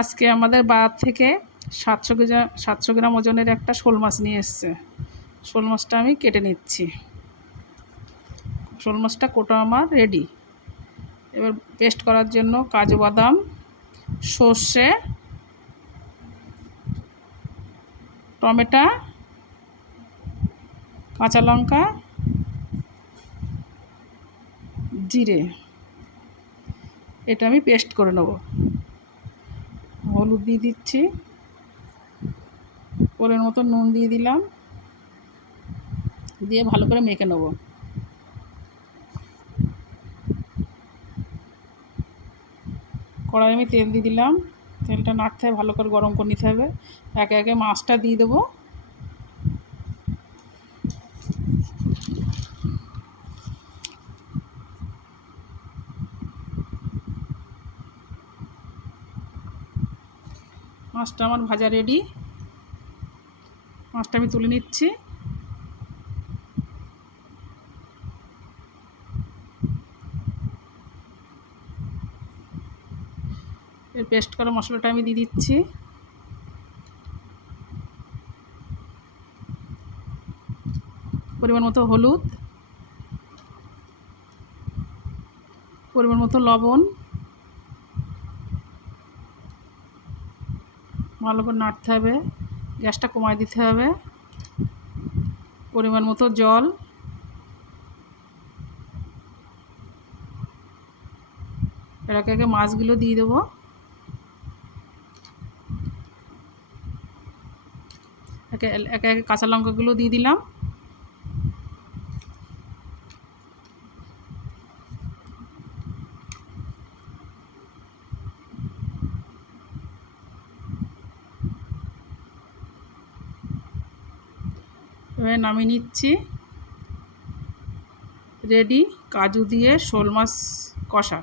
আজকে আমাদের বাজার থেকে 700 গ্রাম ওজনের একটা শোল মাছ নিয়ে এসছে। শোল মাছটা আমি কেটে নিচ্ছি। শোল মাছটা কোটা আমার রেডি। এবার পেস্ট করার জন্য কাজু বাদাম, সর্ষে, টমেটো, কাঁচা লঙ্কা, জিরে এটা আমি পেস্ট করে নেব। হলুদ দিয়ে দিচ্ছি, পরিমাণ মতো নুন দিয়ে দিলাম, দিয়ে ভালো করে মেখে নেব। কড়াই আমি তেল দিয়ে দিলাম, তেলটা নাড়তে হবে, ভালো করে গরম করে নিতে হবে। একে একে মাছটা দিয়ে দেবো। মাছটা আমার ভাজা রেডি। মাছটা আমি তুলে নিচ্ছি। এর পেস্ট করা মশলাটা আমি দিয়ে দিচ্ছি। পরিমাণ মতো হলুদ, পরিমাণ মতো লবণ, ভালো করে নাড়তে হবে, গ্যাসটা কমায় দিতে হবে। পরিমাণ মতো জল, এর একে একে মাছগুলো দিয়ে দেবো। একে একে কাঁচা লঙ্কাগুলো দিয়ে দিলাম। এবার নামিয়ে নিচ্ছি। রেডি কাজু দিয়ে শোল মাছ কষা।